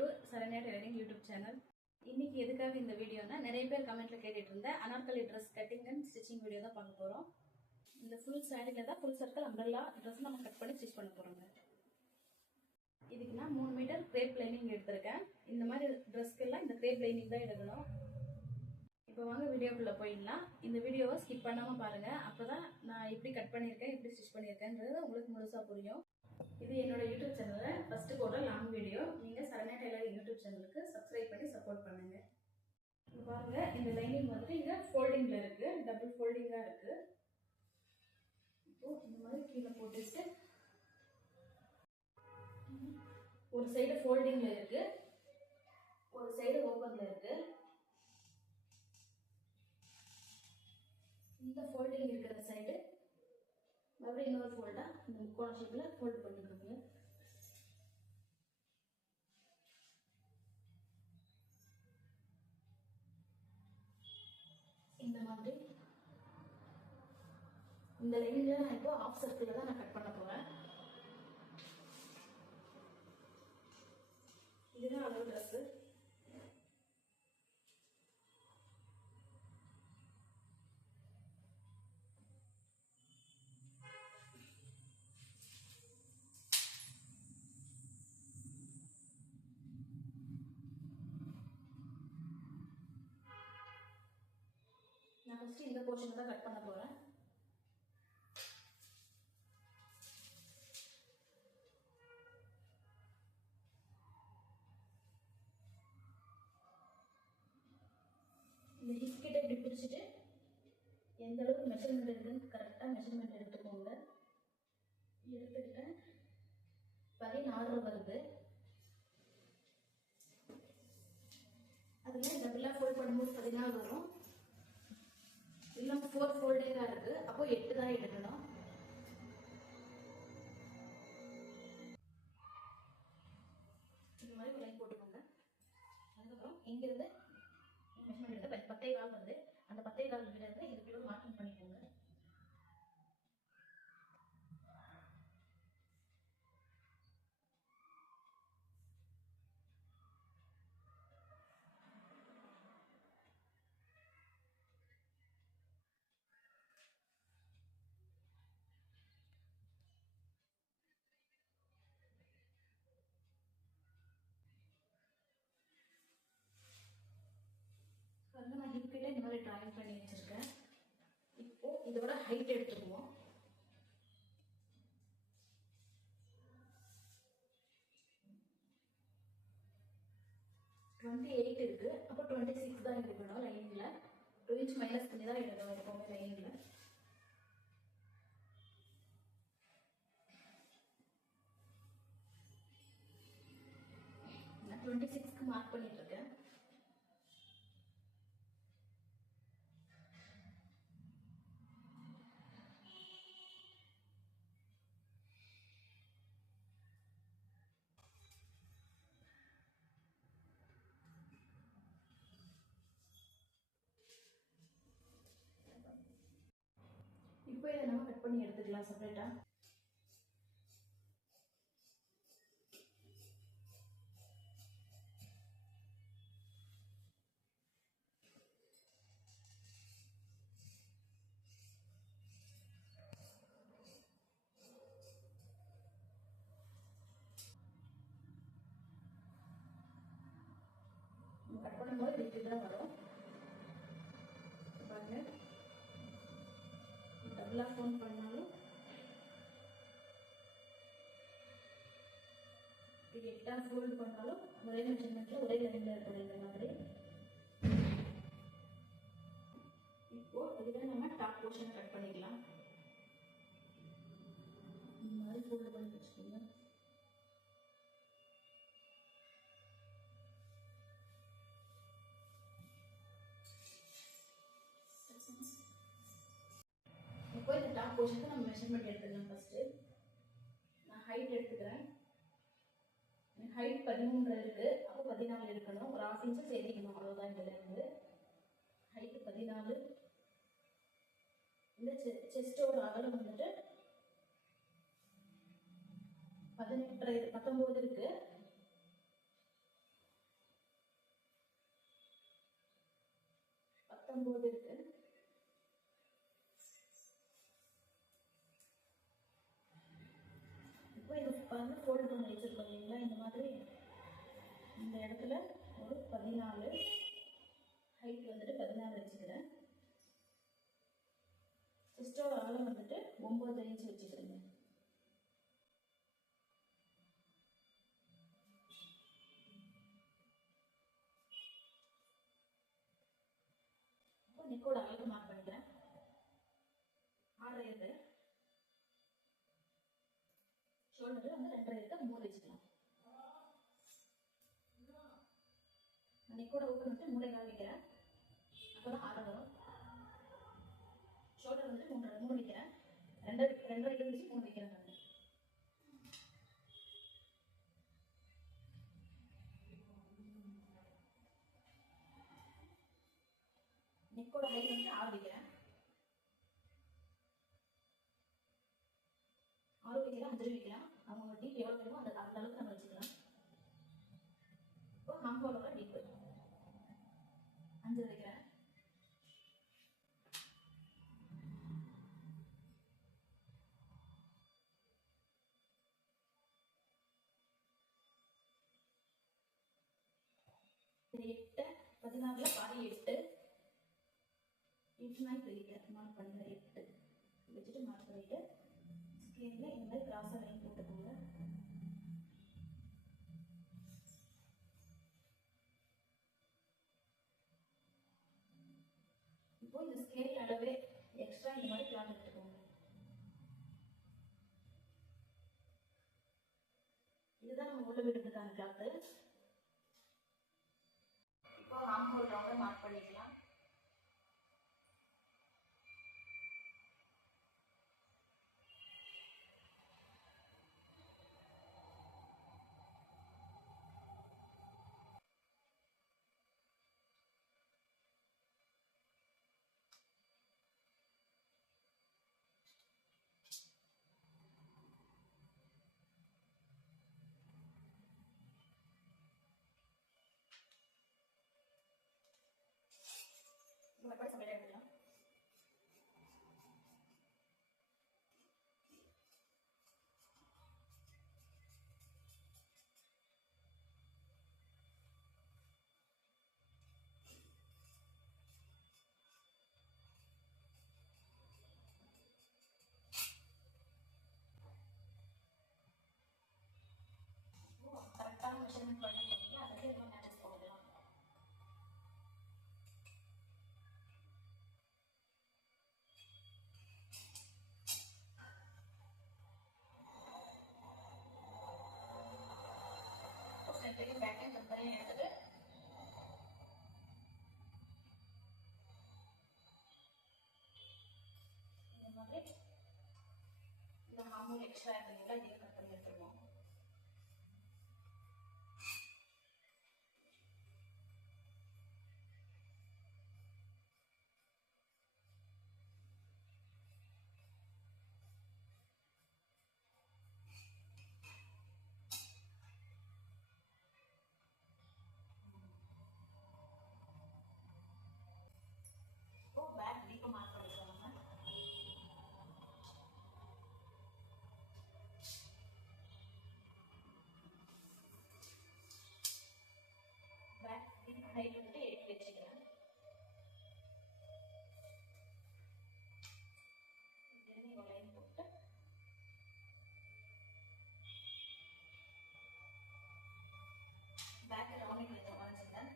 To Saranya tailoring YouTube channel. இன்னைக்கு எதுக்காக இந்த வீடியோனா, நிறைய பேர் கமெண்ட்ல கேட்டுட்டு இருந்த Anarkali dress cutting and stitching video தான் பார்க்க போறோம். இந்த ஃபுல் சாரில தான் ஃபுல் சர்க்கிள் அம்பர்லா ட்ரெஸ் நம்ம கட் பண்ணி ஸ்டிச் பண்ண போறோங்க. இதுக்கு நான் 3 மீட்டர் கிரேப் லைனிங் எடுத்திருக்கேன். இந்த மாதிரி ட்ரெஸ்க்கெல்லாம் இந்த கிரேப் லைனிங் தான் எடுக்கணும். இப்போ வாங்க வீடியோக்குள்ள போயிடலாம். இந்த வீடியோவை ஸ்கிப் பண்ணாம பாருங்க. அப்பதான் நான் எப்படி கட் பண்ணியிருக்கேன், எப்படி ஸ்டிச் பண்ணியிருக்கேன்றது உங்களுக்கு முழுசா புரியும். இது என்னோட யூடியூப் சேனல்ல ஃபர்ஸ்ட் போடுற லாங் வீடியோ. நீங்க சரண்யா டெய்லரிங் யூடியூப் சேனலுக்கு சப்ஸ்கிரைப் பண்ணி சப்போர்ட் பண்ணுங்க. இப்போ பாருங்க, இந்த லைனிங் வந்து இங்க ஃபோல்டிங்ல இருக்கு, டபுள் ஃபோல்டிங்கா இருக்கு. இப்போ இந்த மாதிரி கீழே போட்டுட்டு ஒரு சைடு ஃபோல்டிங்ல இருக்கு, ஒரு சைடு ஓபன்ல இருக்கு. இந்த ஃபோல்டிங் இருக்கிற சைடு மறுபடியும் இன்னொரு ஃபோல்டா இந்த முக்கோண ஷேப்ல ஃபோல்ட் பண்ணிக்கோங்க. இந்த மாதிரி இந்த லைன்ல நான் இப்போ ஆஃப் சர்க்கிள் தான் நான் கட் பண்ண போறேன். இதுதான் அளவு ட்ரெஸ். நான் ஃபர்ஸ்ட் இந்த போர்ஷன் தான் கட் பண்ண போறேன். இந்த ஹிப் கிட்ட இப்படி பிடிச்சிட்டு எந்த அளவுக்கு மெஷர்மெண்ட் இருக்குன்னு கரெக்டா மெஷர்மெண்ட் எடுத்துக்கோங்க. எடுத்துக்கிட்டேன் 16 வருது. அதுல டபுளா ஃபோல்ட் பண்ணும்போது 16 வரும். இல்லை 4 ஃபோல்டிங்கா இருக்கு, அப்போ 8 தான் எடுக்கணும். இந்த மாதிரி லைன் போட்டுக்கோங்க. அதுக்கப்புறம் இங்கிருந்து மெஷர்மெண்ட் எடுத்து 10.25 வருது. அந்த 10.25 கிட்ட இருந்து இதுக்குள்ள மார்க்கிங் பண்ணிக்கோங்க. நான் ஹிப் கிட்ட இந்த மாதிரி டிராயிங் பண்ணி வச்சிருக்கேன். இப்போ இதோட ஹைட் எடுத்துக்குவோம். இருக்கு, அப்போ 26 தான் எடுக்கணும். லைன்ல 2 இன்ச் மைனஸ் பண்ணி தான் எடுக்கணும் எப்பவுமே லைன்ல. நான் 26க்கு மார்க் பண்ணிட்டு இருக்கேன். இப்போ இதை நம்ம கட் பண்ணி எடுத்துக்கலாம் செப்பரேட்டா. கட் பண்ணும்போது இப்படி தான் வரும். பாருங்க, டபுளா ஃபோன் பண்ணாலும் இது 8ஆ ஃபோல்ட் பண்ணாலும் ஒரே மெஷர்மெண்ட்ல ஒரே லைன்ல இருக்கணும். இந்த மாதிரி இப்போ இதுல நம்ம டாப் போர்ஷன் கட் பண்ணிக்கலாம். இந்த மாதிரி ஃபோல்ட் பண்ணி வச்சுக்கோங்க. இப்போ இந்த டாப் போர்ஷனுக்கு நம்ம மெஷர்மெண்ட் எடுத்துக்கலாம். ஃபர்ஸ்ட் நான் ஹைட் எடுத்துக்கிறேன். ஹைட் 13 இருக்கு, அப்போ 14 எடுக்கணும். ஒரு 1/2 இன்ச் சேர்த்திக்கணும், அவ்வளவுதான். இதுல இருந்து ஹைட் 14. இந்த செஸ்டோட அகலம் வந்துட்டு 18 19 இருக்கு. 19 இருக்கு. இப்போ இது வந்து ஃபோல்டு பண்ணி வச்சிருக்கோம் இல்லைங்களா, இந்த மாதிரி இந்த இடத்துல ஒரு 14, ஹைட் வந்துட்டு 14 வச்சுக்கிறேன். செஸ்டோட ஆழம் வந்துட்டு 9 இன்ச் வச்சுக்கிறேங்க. இப்போ நெக்கோட அளவு மார்க் பண்ணிக்கிறேன். 6 இருக்கு. ஷோல்டர் வந்து 2.5 இருக்கு, 3 வச்சுக்கலாம். நெக்கோட ஓப்பன் வந்து 3.4 வைக்கிறேன், அப்போதான் 6 வரும். ஷோல்டர் வந்துட்டு 3 வைக்கிறேன், 2.5 வச்சு 3 வைக்கிறேன் நான். நெக்கோட ஹைட் வந்து 6 வைக்கிறேன், 6 வைக்கிறேன், 5 வைக்கிறேன். அவங்க டீப் எவ்வளோ வேணுமோ அந்த அளவுக்கு நம்ம வச்சுக்கலாம். இப்போ ஹாம்போலோட டீப் 5 வைக்கிறேன். இது 8, 14 பாதி 8 நாள் பிரிக்கிறேன். மார்க் பண்ணுங்க, 8 வச்சுட்டு மார்க் பண்ணிட்டு ஸ்கேலில் இந்த மாதிரி கிராஸாக லைன் போட்டுக்கோங்க. இப்போ இந்த ஸ்கேல் அளவே எக்ஸ்ட்ரா இந்த மாதிரி கிளாத் எடுத்துக்கோங்க. இதுதான் நம்ம உள்ள விடுறதுக்கான கிளாத்து. இப்போ ஹார்ம்ஹோல் ரவுண்டை மார்க் பண்ணிக்கலாம். மறுபடியும் சமையல் எடுக்கலாம். கரெக்டான மெஷர்மெண்ட் பண்ணிட்டீங்கன்னா அதுக்கு எல்லாம் மேனேஜ் பண்ணலாம். ஃப்ரண்ட்லையும் பேக்கையும் தனித்தனியாக எடுத்துட்டு இந்த மாதிரி இந்த ஹார்மோன் எக்ஸ்ட்ரா இருந்தீங்களா இதையும் கட் பண்ணி எடுத்துருவோம். இப்போ பேக் டீப்பை மார்க் பண்ணிக்கலாம். பேக் டீப் ஹைட் வந்துட்டு 8 வச்சுக்கிறேன். இங்கேருந்து இவ்வளோ லைன் போட்டு பேக் ரவுண்டிங் வச்ச மாதிரி வச்சுருந்தேன்.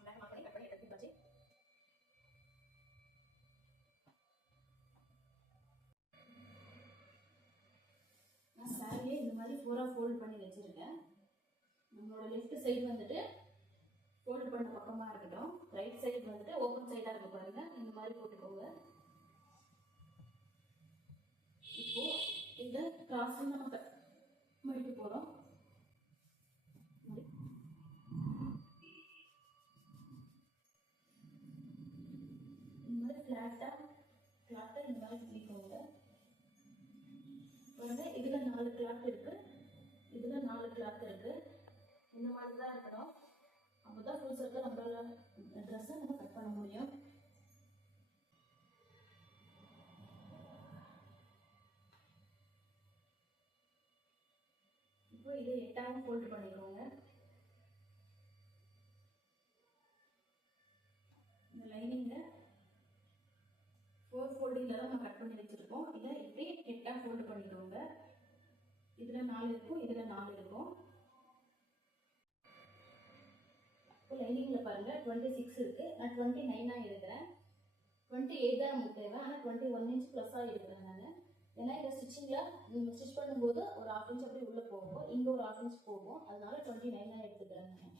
பேக் மார்க் பண்ணி கட் பண்ணி எடுத்துப்பாச்சு. நான் சாரியே இந்த மாதிரி 4ஆக ஃபோல்ட் பண்ணி வச்சுருக்கேன். நம்மளோட லெஃப்ட் சைடு வந்துட்டு ஃபோல்டு பண்ண பக்கமாக இருக்கட்டும், ரைட் சைடு வந்துட்டு ஓப்பன் சைடாக இருக்க பாருங்க, இந்த மாதிரி போட்டுக்கோங்க. இப்போ இந்த கிராஸிங் நம்ம மடிக்க போகிறோம். இந்த மாதிரி ஃப்ளாட்டாக இந்த மாதிரி பிடிக்கோங்க. பாருங்க, இதுல 4 கிளாத் இருக்கு, இதுல 4 கிளாத் இருக்கு. இந்த மாதிரி தான் இருக்கணும். அப்போதான் ஃபுல் சர்க்கிள் நம்மளால ட்ரெஸ்ஸை நம்ம கட் பண்ண முடியும். இப்போ இதை 8ஆக ஃபோல்ட் பண்ணிக்கோங்க. இந்த லைனிங்ல 4 ஃபோல்டிங்ல தான் நம்ம கட் பண்ணி வச்சிருக்கோம். இதை இப்படி 8ஆக ஃபோல்ட் பண்ணிக்கோங்க. இதுல 4 இருக்கும், இதுல 4 இருக்கும். இப்போ லைனிங்ல பாருங்க 26 இருக்கு, நான் 29ஆ எடுக்கிறேன். 28 தான் நமக்கு தேவை, ஆனால் 21 இன்ச் ப்ளஸ்ஸாக எடுக்கிறேன் நான். ஏன்னா இந்த ஸ்டிச் பண்ணும்போது ஒரு 1/2 இன்ச் அப்படி உள்ளே போகும், இங்கே ஒரு 1/2 இன்ச் போகும், அதனால 29ஆ எடுத்துக்கிறேன் நான்.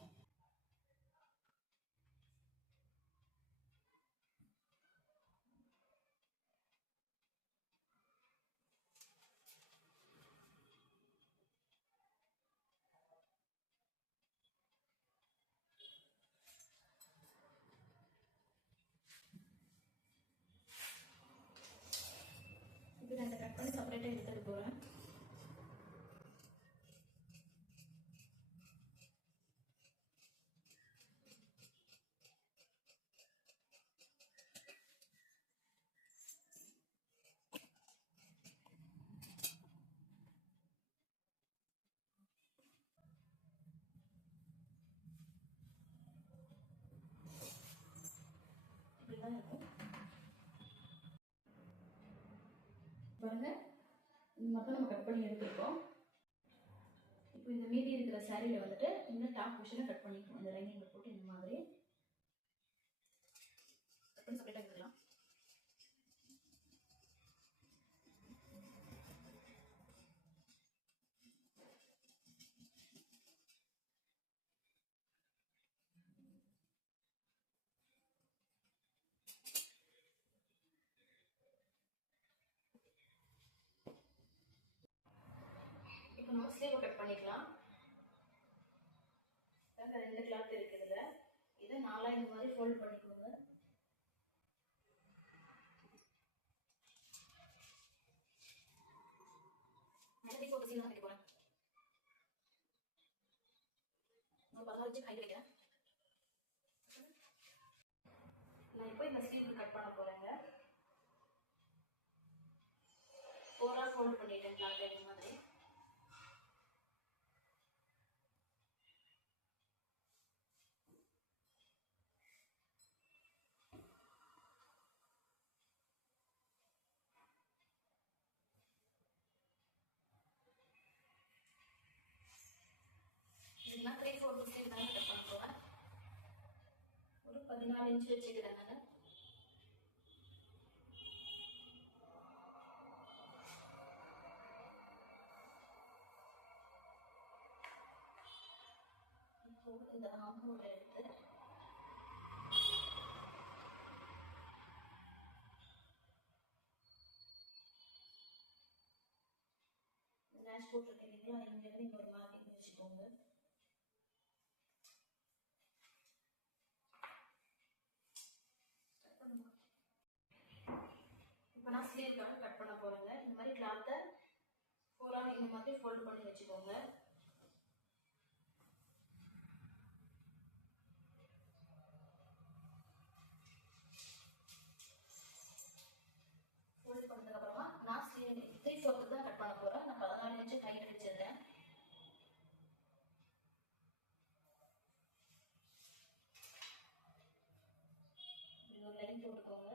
இப்போ நான் கட் பண்ணி செப்பரேட்டாக எடுத்துட்டு போகிறேன். இப்படிதான் இருக்கும். பாருங்க, இந்த மாதிரி நம்ம கட் பண்ணி எடுத்துருக்கோம். இப்போ இந்த மீதி இருக்கிற சாரியில் வந்துட்டு இந்த டாப் போர்ஷனை கட் பண்ணிக்கணும். இந்த லைனிங்கில் போட்டு இந்த மாதிரி கட் பண்ணி செப்பரேட்டாக எடுத்துக்கலாம். இப்போ நம்ம ஸ்லீவை கட் பண்ணிக்கலாம். 2 கிளாத் இருக்குதுல, இதை 4ஆ இந்த மாதிரி ஃபோல்ட் பண்ணிக்கோங்க. நான் இப்போ சீனா வைக்க போகிறேன். நான் 16 இன்ச் ஹைட் வைக்கிறேன். நான் இப்போ இந்த ஸ்லீவ் கட் பண்ண போகிறேங்க. 4ஆ ஃபோல்ட் பண்ணிட்டேன் கிளாத் இந்த மாதிரி. நான் 3/4 ஸ்லீவ் தான் கட் பண்ண போகிறேன். ஒரு 14 இன்ச் வச்சுக்கிறேன் நான். இந்த ஆம்ஹோல் எடுத்து மேட்ச் போட்டிருக்கேன் இல்லைங்களா, இங்கேருந்து இங்கே ஒரு மார்க்கிங் வச்சுக்கோங்க. இப்போ நான் ஸ்லீவ்க்காக கட் பண்ண போகிறேங்க. இந்த மாதிரி கிளாத்தை 4ஆ இந்த மாதிரி ஃபோல்ட் பண்ணி வச்சுக்கோங்க. ஃபோல்ட் பண்ணதுக்கப்புறமா நான் ஸ்லீவ் 3/4 தான் கட் பண்ண போகிறேன். நான் 14 இன்ச்சு ஹைட் வச்சிருக்கேன். இது ஒரு லைன் போட்டுக்கோங்க.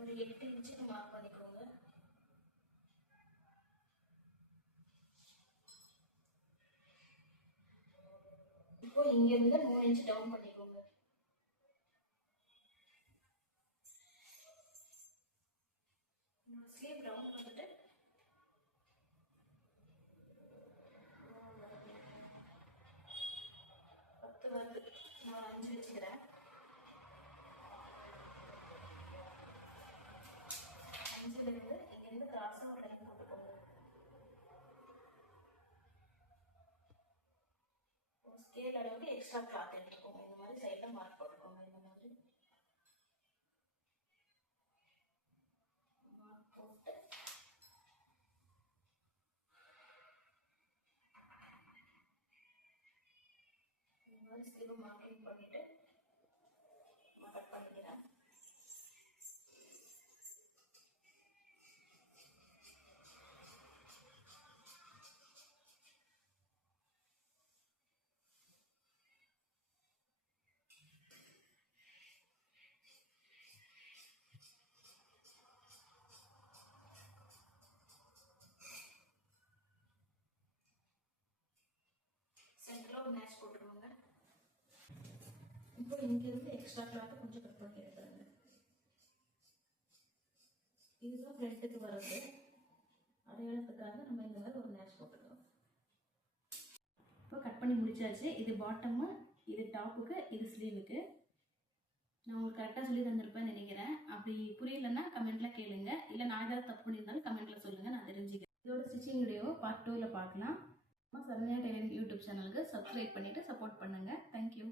ஒரு 8 இன்ச்சுக்கு மார்க் பண்ணிக்கோங்க. இப்போ இங்கிருந்து 3 இன்ச் டவுன் பண்ணிக்கோங்க. ஸ்லீவ் ரவுண்ட் வந்துட்டு 10 வருது. நான் 5 வச்சுக்கிறேன். 5லேருந்து இங்கிருந்து கிராஸாக ஒரு லைன் போட்டுக்கோங்க. ஸ்கேல் அளவுக்கு எக்ஸ்ட்ரா கிளாத் எடுத்துக்கோங்க. இந்த மாதிரி சைடில் மார்க் போட்டுக்கோங்க. வந்து ஸ்லீவ் மார்க்கிங் பண்ணிட்டு நான் கட் பண்ணிக்கிறேன். சென்டரில் ஒரு மேட்ச் போட்டுருவாங்க. இப்போ இங்கேருந்து எக்ஸ்ட்ரா கிளாத்தை கொஞ்சம் கட் பண்ணி எடுத்துருங்க. இதுதான் ஃப்ரண்ட்டுக்கு வர்றது. அடையாளத்துக்காக நம்ம இந்த மாதிரி ஒரு மேட்ச் போட்டுக்கிறோம். இப்போ கட் பண்ணி முடிச்சாச்சு. இது பாட்டமு, இது டாப்புக்கு, இது ஸ்லீவுக்கு. நான் உங்களுக்கு கரெக்டாக சொல்லி தந்திருப்பேன்னு நினைக்கிறேன். அப்படி புரியலன்னா கமெண்ட்டில் கேளுங்க. இல்லை நான் ஏதாவது தப்பு பண்ணியிருந்தாலும் கமெண்ட்டில் சொல்லுங்கள், நான் தெரிஞ்சுக்கிறேன். இதோட ஸ்டிச்சிங் வீடியோ பார்ட் 2ல் பார்க்கலாம். சரண்யா டெய்லரிங் யூடியூப் சேனலுக்கு சப்ஸ்கிரைப் பண்ணிவிட்டு சப்போர்ட் பண்ணுங்கள். தேங்க்யூ.